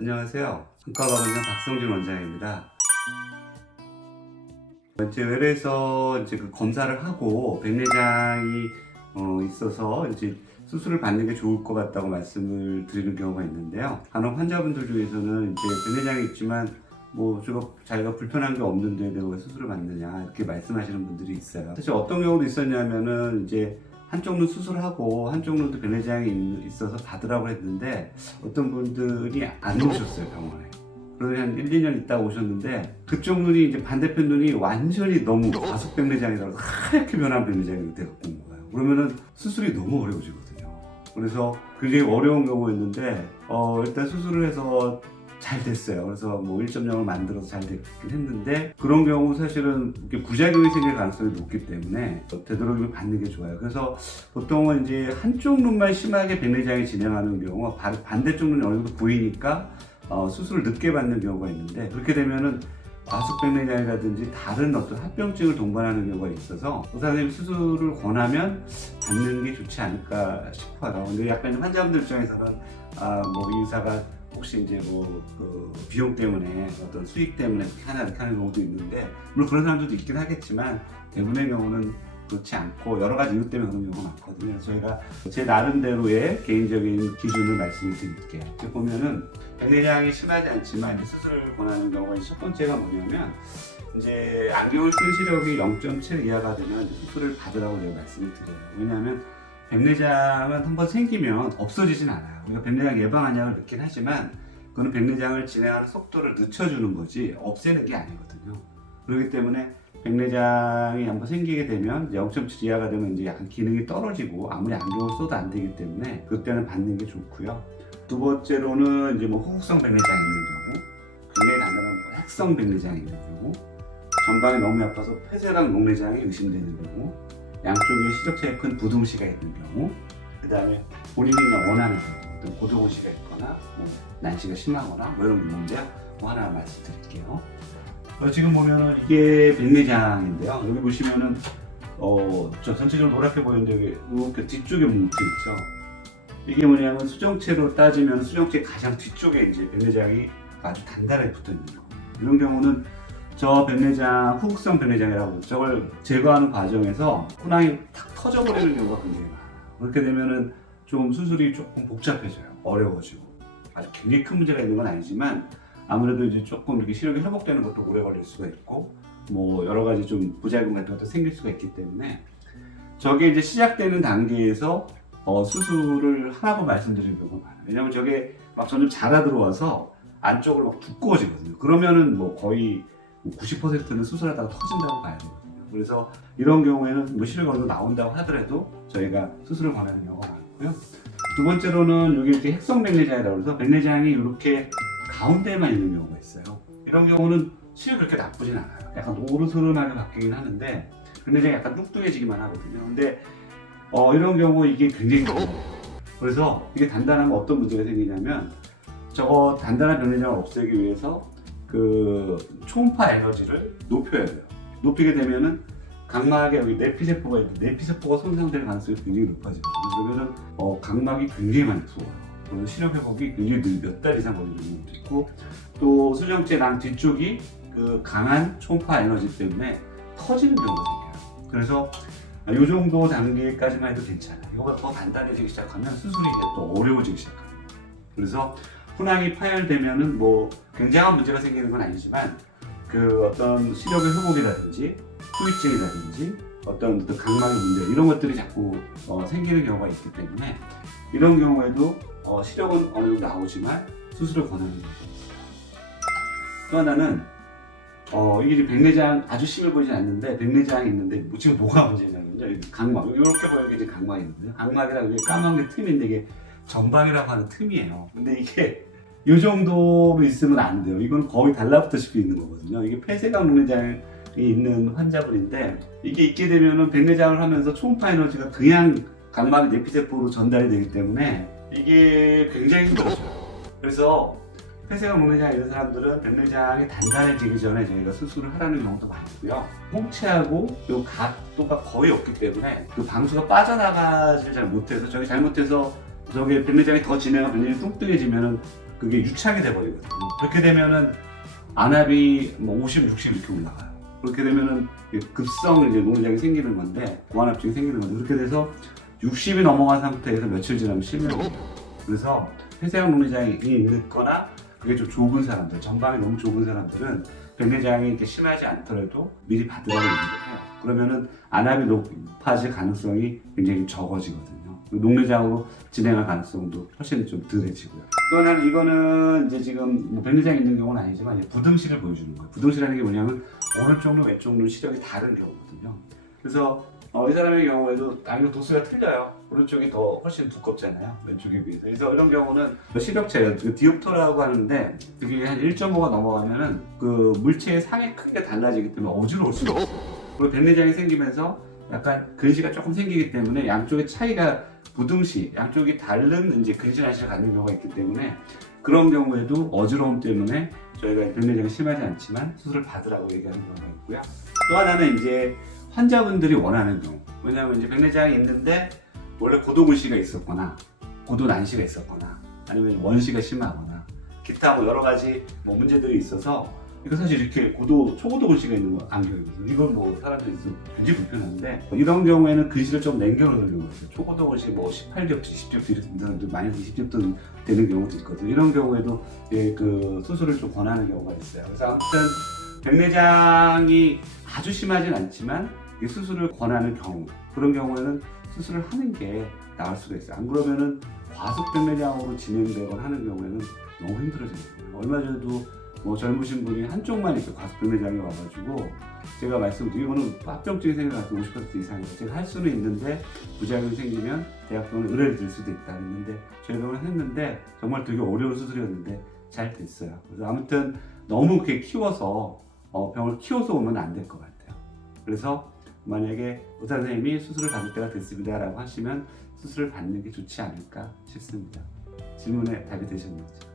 안녕하세요. 한과과건장 박성준 원장입니다. 이제 외래에서 이제 그 검사를 하고 백내장이 있어서 이제 수술을 받는 게 좋을 것 같다고 말씀을 드리는 경우가 있는데요. 간혹 환자분들 중에서는 이제 백내장이 있지만 뭐 자기가 불편한 게 없는데 내가 왜 수술을 받느냐 이렇게 말씀하시는 분들이 있어요. 사실 어떤 경우도 있었냐면은 이제 한쪽 눈 수술하고 한쪽 눈도 백내장이 있어서 받으라고 했는데 어떤 분들이 안 오셨어요, 병원에. 그러니 한 1, 2년 있다가 오셨는데 그쪽 눈이 이제 반대편 눈이 완전히 너무 과속백내장이라서 하얗게 변한 백내장이 돼갖고 온 거예요. 그러면은 수술이 너무 어려워지거든요. 그래서 굉장히 어려운 경우였는데 일단 수술을 해서 잘 됐어요. 그래서 뭐 1.0을 만들어서 잘 됐긴 했는데 그런 경우 사실은 부작용이 생길 가능성이 높기 때문에 되도록이면 받는 게 좋아요. 그래서 보통은 이제 한쪽 눈만 심하게 백내장이 진행하는 경우 반대쪽 눈이 어느 정도 보이니까 수술을 늦게 받는 경우가 있는데 그렇게 되면은 과속백내장이라든지 다른 어떤 합병증을 동반하는 경우가 있어서 의사선생님이 수술을 권하면 받는 게 좋지 않을까 싶어요. 근데 약간 환자분들 입장에서는 뭐 의사가 혹시 이제 그 비용 때문에 어떤 수익 때문에 이렇게 하는 경우도 있는데 물론 그런 사람들도 있긴 하겠지만 대부분의 경우는 그렇지 않고 여러 가지 이유 때문에 그런 경우가 많거든요. 저희가 제 나름대로의 개인적인 기준을 말씀을 드릴게요. 보면은 백내장이 심하지 않지만 이제 수술을 권하는 경우가 첫 번째가 뭐냐면 이제 안경을 쓴 시력이 0.7 이하가 되면 수술을 받으라고 제가 말씀을 드려요. 왜냐하면 백내장은 한번 생기면 없어지진 않아요. 그러니까 백내장 예방한약을 넣긴 하지만 그거는 백내장을 진행하는 속도를 늦춰주는 거지 없애는 게 아니거든요. 그렇기 때문에 백내장이 한번 생기게 되면 0.7 이하가 되면 이제 약간 기능이 떨어지고 아무리 안경을 써도 안 되기 때문에 그때는 받는 게 좋고요. 두 번째로는 이제 뭐 호흡성 백내장이 있는 경우, 굉장히 단단한 핵성 백내장이 있는 경우, 전방이 너무 아파서 폐쇄각 녹내장이 의심되는 경우, 양쪽에 시력차에 큰 부동시가 있는 경우, 그 다음에 본인이 그냥 원하는 경우, 어떤 고도고시가 있거나 뭐 난시가 심하거나 뭐 이런 경우인데요. 뭐 하나 말씀드릴게요. 지금 보면은 이게 백내장인데요. 여기 보시면은 저 전체적으로 노랗게 보이는데 여기 이렇게 뒤쪽에 뭉쳐 있죠. 이게 뭐냐면 수정체로 따지면 수정체 가장 뒤쪽에 이제 백내장이 아주 단단하게 붙어 있는 경우. 이런 경우는 저 백내장, 후극성 백내장이라고 저걸 제거하는 과정에서 혼황이 탁 터져버리는 경우가 굉장히 많아요. 그렇게 되면은 좀 수술이 조금 복잡해져요. 어려워지고. 아주 굉장히 큰 문제가 있는 건 아니지만 아무래도 이제 조금 이렇게 시력이 회복되는 것도 오래 걸릴 수가 있고 뭐 여러 가지 좀 부작용 같은 것도 생길 수가 있기 때문에 저게 이제 시작되는 단계에서 수술을 하라고 말씀드리는 경우가 많아요. 왜냐면 저게 막 점점 자라 들어와서 안쪽으로 막 두꺼워지거든요. 그러면은 뭐 거의 90%는 수술하다가 터진다고 봐야 되거든요. 그래서 이런 경우에는 뭐 시력이 어느 정도 나온다고 하더라도 저희가 수술을 권하는 경우가 많고요. 두 번째로는 여기 이렇게 핵성 백내장이라고 해서 백내장이 이렇게 가운데에만 있는 경우가 있어요. 이런 경우는 실이 그렇게 나쁘진 않아요. 약간 노르스름하게 바뀌긴 하는데 백내장이 약간 뚱뚱해지기만 하거든요. 근데 이런 경우 이게 굉장히 단단해요. 그래서 이게 단단하면 어떤 문제가 생기냐면 저거 단단한 백내장을 없애기 위해서 그 초음파 에너지를 높여야 돼요. 높이게 되면은 각막에 여기 내피세포가 있는데 내피세포가 손상될 가능성이 굉장히 높아지거든요. 그러면은 각막이 굉장히 많이 부어요. 그래서 시력 회복이 굉장히 몇 달 이상 걸리는 경우도 있고 또 수정체 낭 뒤쪽이 그 강한 초음파 에너지 때문에 터지는 경우가 생겨요. 그래서 이 정도 단계까지만 해도 괜찮아요. 이거가 더 단단해지기 시작하면 수술이 이제 또 어려워지기 시작합니다. 그래서 혼황이 파열되면은 뭐 굉장한 문제가 생기는 건 아니지만 그 어떤 시력의 회복이라든지 후유증이라든지 어떤 각막의 문제 이런 것들이 자꾸 생기는 경우가 있기 때문에 이런 경우에도 시력은 어느 정도 나오지만 수술을 권하는 경우가 있어요. 또 하나는 이게 지금 백내장 아주 심해 보이진 않는데 백내장이 있는데 지금 뭐가 문제냐면요. 각막 이렇게 보이는 게 이제 각막이거든요. 각막이라고 이게 까만 게 틈인데 이게 정방이라고 하는 틈이에요. 근데 이게 이 정도로 있으면 안 돼요. 이건 거의 달라붙다시피 있는 거거든요. 이게 폐쇄각 백내장이 있는 환자분인데 이게 있게 되면은 백내장을 하면서 초음파 에너지가 그냥 각막의 내피세포로 전달이 되기 때문에 이게 굉장히 힘들어져요. 그래서 폐쇄각 백내장 있는 사람들은 백내장이 단단해지기 전에 저희가 수술을 하라는 경우도 많고요. 홍채하고 요 각도가 거의 없기 때문에 그 방수가 빠져나가질 잘 못해서 저게 잘못해서 저게 백내장이 더 진행하면 백내장이 뚱뚱해지면은 그게 유착이 돼버리거든요. 그렇게 되면은 안압이 뭐 50, 60 이렇게 올라가요. 그렇게 되면은 급성 이제 농장이 생기는 건데, 고환압증이 생기는 건데, 그렇게 돼서 60이 넘어간 상태에서 며칠 지나면 실명이 돼요. 그래서 폐쇄형 녹내장이 있거나 그게 좀 좁은 사람들, 전방이 너무 좁은 사람들은 백내장이 이렇게 심하지 않더라도 미리 받으라고 얘기를 해요. 그러면은 안압이 높아질 가능성이 굉장히 적어지거든요. 녹내장으로 진행할 가능성도 훨씬 좀 덜해지고요. 또 하나는 이거는 이제 지금 뭐 백내장이 있는 경우는 아니지만 이제 부등실을 보여주는 거예요. 부등실이라는 게 뭐냐면 오른쪽 눈, 왼쪽 눈 시력이 다른 경우거든요. 그래서 이 사람의 경우에도 당연히 도수가 틀려요. 오른쪽이 더 훨씬 두껍잖아요, 왼쪽에 비해서. 그래서 이런 경우는 시력체, 디옵터라고 하는데 그게 한 1.5가 넘어가면은 그 물체의 상의 크기가 달라지기 때문에 어지러울 수가 있어요. 그리고 백내장이 생기면서 약간 근시가 조금 생기기 때문에 양쪽의 차이가 부등시, 양쪽이 다른 이제 근시난시를 갖는 경우가 있기 때문에 그런 경우에도 어지러움 때문에 저희가 백내장이 심하지 않지만 수술을 받으라고 얘기하는 경우가 있고요. 또 하나는 이제 환자분들이 원하는 경우. 왜냐하면 이제 백내장이 있는데 원래 고도근시가 있었거나 고도난시가 있었거나 아니면 원시가 심하거나 기타 뭐 여러 가지 뭐 문제들이 있어서 이거 사실 이렇게 초고도 근시가 있는 안경이거든요. 이건 뭐 사람들이 굉장히 불편한데 이런 경우에는 근시를 좀 남겨놓는 경우가 있어요. 초고도 근시 뭐 18겹, 20겹 이런 사람들 마이너스 20겹도 되는 경우도 있거든요. 이런 경우에도 그 수술을 좀 권하는 경우가 있어요. 그래서 아무튼 백내장이 아주 심하진 않지만 수술을 권하는 경우, 그런 경우에는 수술을 하는 게 나을 수가 있어요. 안 그러면은 과속 백내장으로 진행되거나 하는 경우에는 너무 힘들어지거든요. 얼마 전에도 뭐 젊으신 분이 한쪽만 이렇게 과속 백내장이 와가지고 제가 말씀드린 이거는 합병증이 생겨서 50% 이상이에요. 제가 할 수는 있는데 부작용이 생기면 대학병원에 의뢰를 드릴 수도 있다 했는데 저희 병원에 했는데 정말 되게 어려운 수술이었는데 잘 됐어요. 그래서 아무튼 너무 그렇게 키워서 병을 키워서 오면 안 될 것 같아요. 그래서 만약에 의사 선생님이 수술을 받을 때가 됐습니다 라고 하시면 수술을 받는 게 좋지 않을까 싶습니다. 질문에 답이 되셨는지.